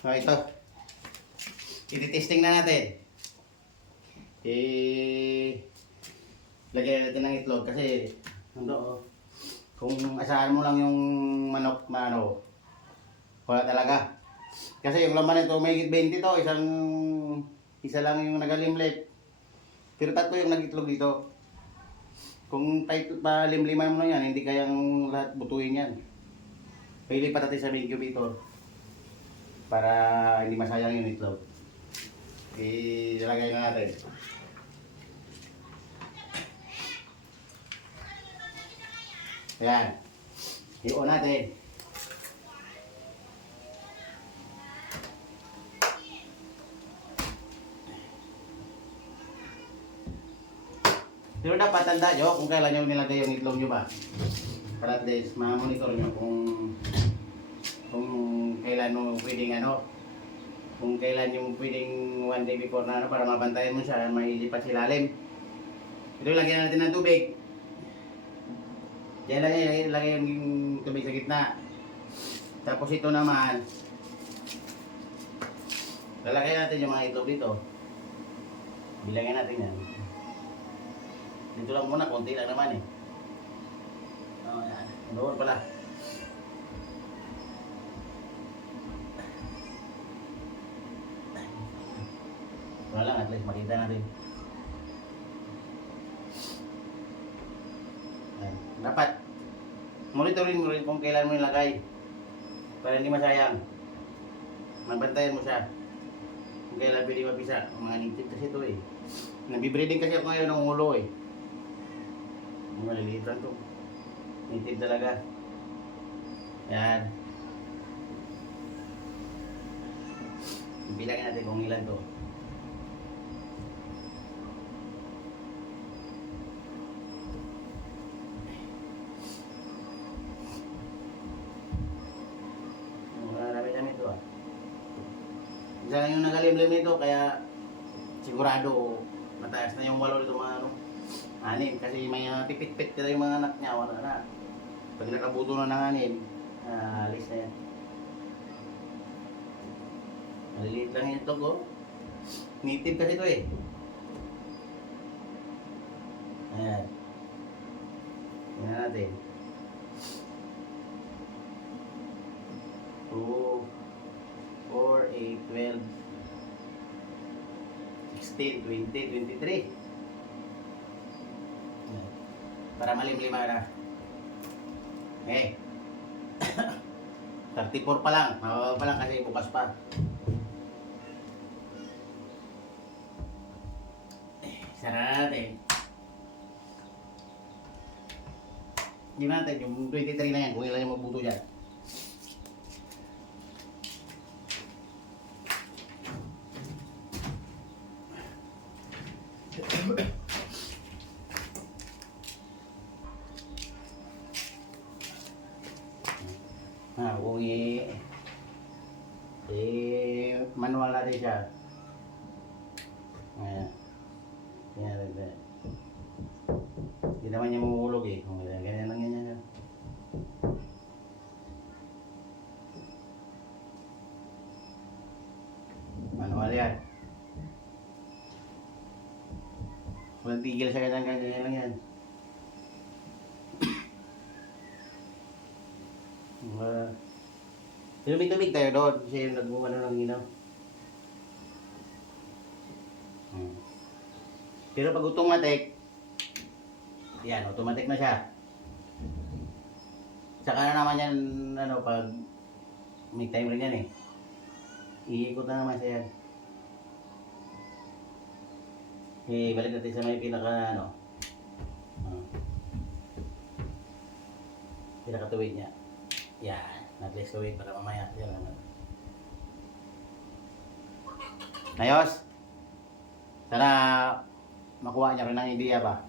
Oh, ito. Iti-testing na natin. Lagyan natin ng itlog kasi ano, kung asahan mo lang yung manok na ano, wala talaga. Kasi yung laman nito may 20 to, isa lang yung nagalimlit. Pero tatlo yung nag-itlog dito. Kung palimliman mo na yan, hindi kayang lahat butuin yan. Pailipat natin sa incubator para hindi masayang yung itlog. Ilagay na natin. Ayan. I-on natin. Pero dapat tanda nyo kung kailan nyo nilagay yung itlog nyo ba. Para at least ma-monitor nyo kung kailan mo pwedeng ano. Kung kailan yung pwedeng one day before na ano para mabantayan mo siya, mailipat sa ilalim. Ito lagyan natin ng tubig. Diyan lagay yung tubig sa gitna. Tapos ito naman, lalagay natin yung mga itlog dito. Bilangin natin yan. Dito lang muna, konti lang naman eh. Oh, yan. Doon pala. Wala lang, at least makita natin. Ayan. Dapat monitorin mo rin kung kailan mo nilagay para hindi masayang. Mabantayan mo siya kung kailan pwede mapisa. Mga nitip kasi ito eh. Nabibreeding kasi ako ngayon ng ulo eh. Maliliit lang ito. Nitip talaga. Ayan. Bilangin natin kung ilan to. Marami-dami ito ah. Isa lang yung nagalimlim nito kaya sigurado mataas na yung walo nito mga ano. Anim kasi may pipit-pit ka yung mga anak niya, wala na. Pag nakabuto na ng anim, alis na yan. Maliliit lang yung itlog oh. Native kasi ito eh. Ayan. Tingnan natin. 2, 4, 8, 12, 16, 20, 23. Para malimlima na. Okay. 34 pa lang. Mababa pa lang kasi bukas pa. Sara natin. Hindi natin yung 23 na yan. Kung ilan yung magbuto dyan. Kung manual natin siya. Ayan. Ayan. Hindi naman niya mahulog eh. Kung ganyan lang yan. Manual yan. Walang tigil sa ganyan lang yan. Lumig-lumig tayo doon kasi yung nagbuwan na ng ginaw. Pero pag automatic, yan, automatic na siya. Saka na naman yan, ano, pag may timer yan eh. Iikot na naman siya yan. Balik natin sa may pinaka, ano, pinakatuwid niya. Yan. At-least wait para mamaya. Yan naman. Ayos. Sana makuha niya rin ng idea ba?